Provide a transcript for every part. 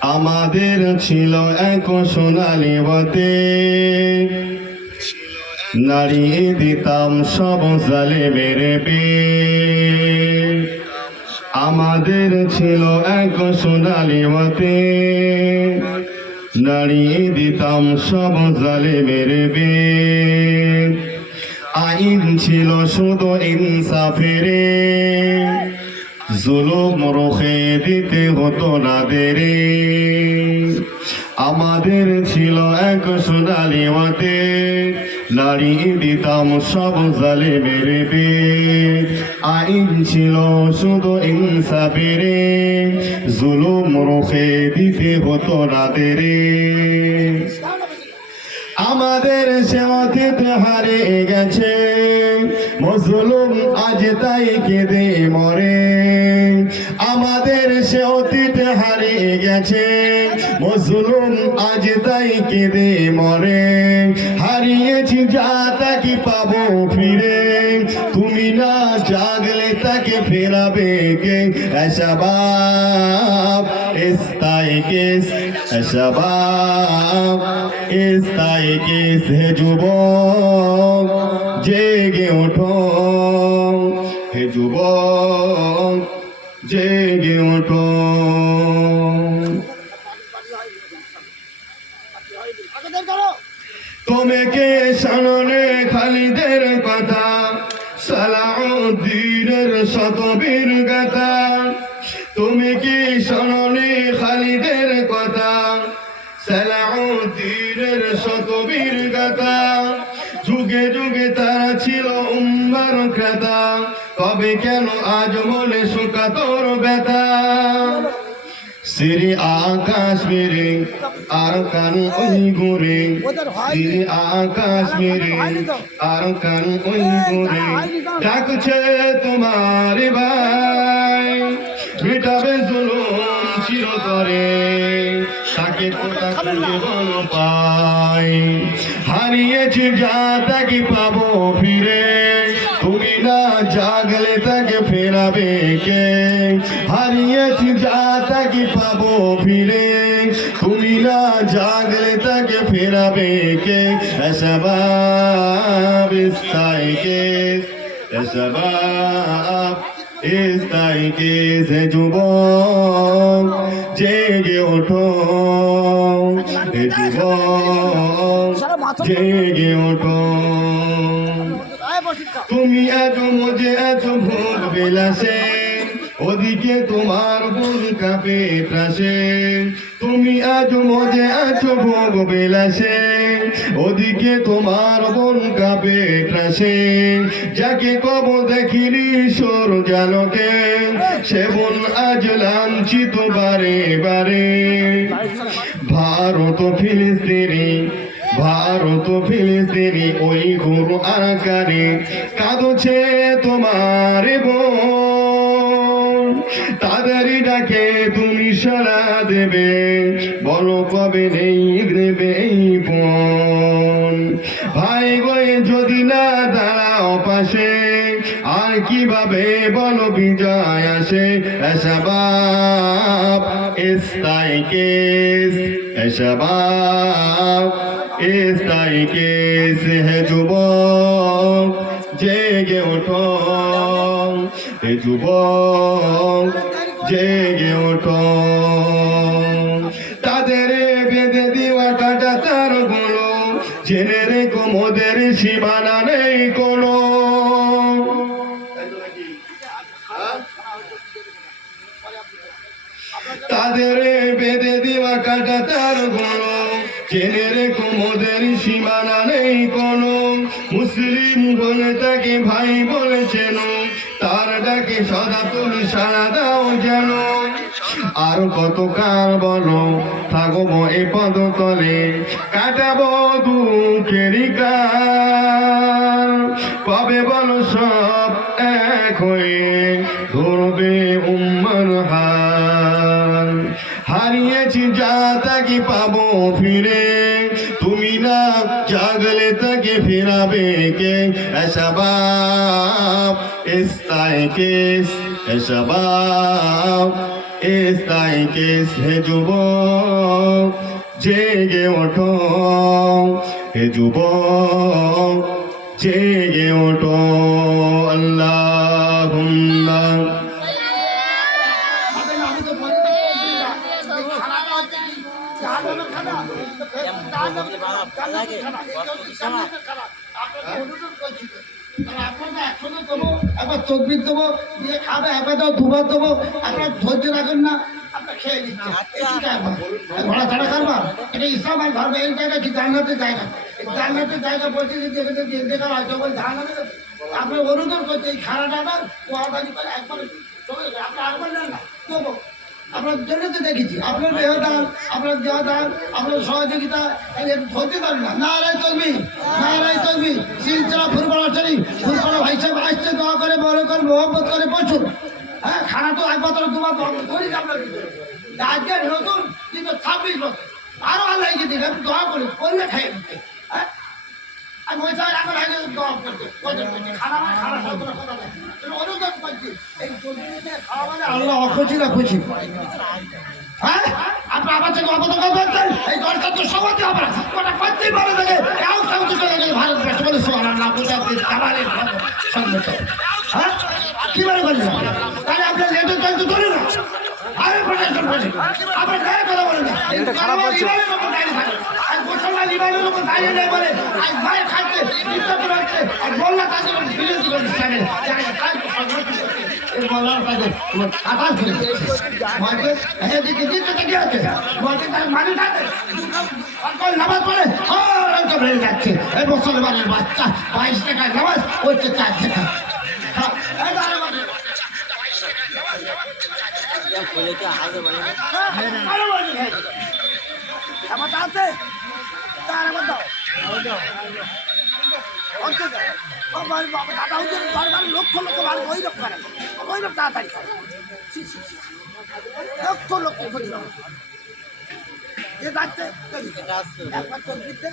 আমাদের ছিল এক সোনালি বতে নাড়িয়ে দিতাম সব জালে বেড়ে আমাদের ছিল এক সোনালি মতে নাড়িয়ে দিতাম সব জালে মেরে আইন ছিল শুধু ইনসাফেরে। জুলুম রুখে দিতে হতো না দেরে। আমাদের ছিল এক সোনালি মতে নাড়িয়ে দিতাম সব জালে মেরে আইন ছিল শুধু ইনসাফেরে, জুলুম রুখে দিতে হতো না দেরে। আমাদের সে অতীত হারিয়ে গেছে মুসলুম আজ তাই কেঁদে মরে। আমাদের সে অতীত হারিয়ে গেছে। মুসলুম আজ তাই কেঁদে মরে। হারিয়েছি যা তাকে পাবো ফিরে। তুমি না জাগলে তাকে ফেরাবে কে? শাবাব ইস্তাই কেস শাবাব ইস্তাই কেস হে যুবক, জেগে ওঠো। হে যুবক জেগে ওঠো। তোমাকে শোনে খালিদের কথা? সালাউদ্দিনের শতবীর গাথা। তুমি কি শোনে খালিদের কথা? সালাউদ্দিনের শতবীর গাথা। যুগে যুগে তারা ছিল উম্মার ক্রেতা। কবে কেন আজ শ্রী আকাশ মেরে, আর কান ওই ঘুরে। শ্রী আকাশ মেরে, আর কান ওই ঘুরে। ডাকছে তোমার ভাই, মেটাবে জুলুম চিরতরে। তাকে কোথা খুঁজে বল পাই। হারিয়েছি যা তাকে পাবো ফিরে। তুমি না জাগলে তাকে ফেরাবে কে? হারিয়েছি যা তাকে পাবো ফিরে। তুমি না জাগলে তাকে ফেরাবে কে? এসবাব ইস্তাই কে? এসবাব ইস্তাই কে সে যুবক জেগে ওঠো? জেগে ওঠো। তুমি এত মজে, এত ভোগ বিলাসে। ওদিকে তোমার বুক কাঁপে ত্রাসে। তুমি আজ মজে আছো ভোগ বিলাসে। ওদিকে তোমার বোন কাঁপে ত্রাসে। যাকে কব দেখিনি সর জালকে, সে বোন আজ লাঞ্ছিত বারে বারে। ভারত ফিলিস্তিনি ভারত ফিলিস্তিনি, ওই গুরু আকারে কাঁদছে তোমার তাদেরই ডাকে তুমি সারা দেবে, বলো কবে নেই দেবে ভাই গয়ে যদি না দাঁড়াও পাশে, আর কীভাবে বলো বিজয় আসে? এসবাব ইস্তাই কেস এসবাব ইস্তাই কেস হে যুবক জেগে ওঠো হে যুবক জেগে ওঠো তাদের বেঁধে দিওয়া কাটা তারগুলো জেনে রেখো মোদের সীমানা নেই কোনো তাদের বেঁধে দিওয়া কাটা তারগুলো জেনে রেখো মোদের সীমানা নেই কোনো। মুসলিম বলে তাকে ভাই বলেছেন তার ডাকে সদা তুমি সারা দাও যেন। আর কত কাল বলো, থাকব এ পদ তলে কাটাবো দুঃখেরই কাল কবে বলো সব এক হয়ে ধরবে উম্মার হাল হারিয়েছি যা তাকে পাবো ফিরে? তুমি না জাগলে তাকে ফিরাবে কে? এসবাব ইস্তাই কেস, এসবাব এসতাই কেস হে যুবক, জেগে ওঠো, হে যুবক, জেগে ওঠো, আল্লাহ। একসঙ্গে দেবো, একবার তকবির দেবো, দিয়ে খাবে, একবার দাও, দুবার দেবো। আপনারা ধৈর্য রাখেন না, আপনারা খেয়ে? এই ঘোড়া ছাড়া? এটা ইসলাম আর ধর্ম, কি জান্নাতের জায়গা? জান্নাতের জায়গা বলছে যে যেখানে যে জায়গা হয়, তখন জাহান্নামে যাবে। আপনি অনুরোধ করছে এই খানাটা না কোয়াবাদি একবার চলে আপনি একবার না দেবো আপনার জন্য তো দেখেছি। আপনার দেহদান আপনার দেহদান আপনার সহযোগিতা ধরতে পারেন না না। রায় তলবি না রায় তলবি শিলচরা ফুরপাড়া চলি ফুরপাড়া ভাই সাহেব আসতে দোয়া করে, বড় করে, মোহব্বত করে, প্রচুর। হ্যাঁ খানা তো একবার তো দুবার করি আপনার আজকে নতুন কিন্তু ছাব্বিশ বছর। আরও আল্লাহ দিন আমি দোয়া করি করলে হ্যাঁ আমি ওই সময় এখন আগে দোয়া করতে। ওদের করছি খানা সব কোনো কথা নাই অনুরোধ করছি এই চল্লিশে খাওয়া মানে আল্লাহ অখুশি না খুশি হ্যাঁ? আপনি আমার থেকে অবদক করছেন এই দরকার তো সমাজে আমরা ওটা করতেই পারে থেকে কেউ কেউ তো ভারত দেশ বলে সোহান আল্লাহ বুঝাতে জামালের সঙ্গে হ্যাঁ? তাহলে আপনার লেটার চলতে ধরে না এটা খারাপ বলছে। আর মুসলমান ইমানের উপর দাঁড়িয়ে নেই বলে আর মায়ের খাচ্ছে আর মোল্লা তাদের বিরোধী হ্যাঁ মুসলমানের বাচ্চা বাইশ টাকায় নামাজ হচ্ছে চার টাকা। আমার আছে তার আমার লক্ষ লক্ষ মানুষ ওই রকম ওই রকম তাড়াতাড়ি। লক্ষ লক্ষ লোক। একবার তোর দিতে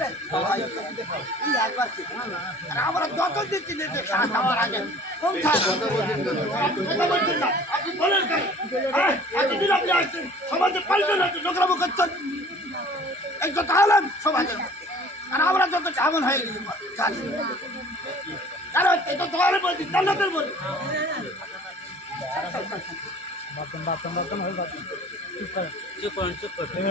একবার? আর আমরা যত দিচ্ছি দিতে সাত আমার আগে কোন থাক? না, আপনি বলেন কেন? এতদিন আপনি আসছেন, সমাজে পাল্টে না, নোংরামো করছেন। এই যত আলেম সমাজের আর আমরা যত এমন হয়ে গেছি। কারণ এটা তোমার বলছি জান্নাতের বলি বাতন বাতন বাতন হয়ে বাতন చూపండి చూపండి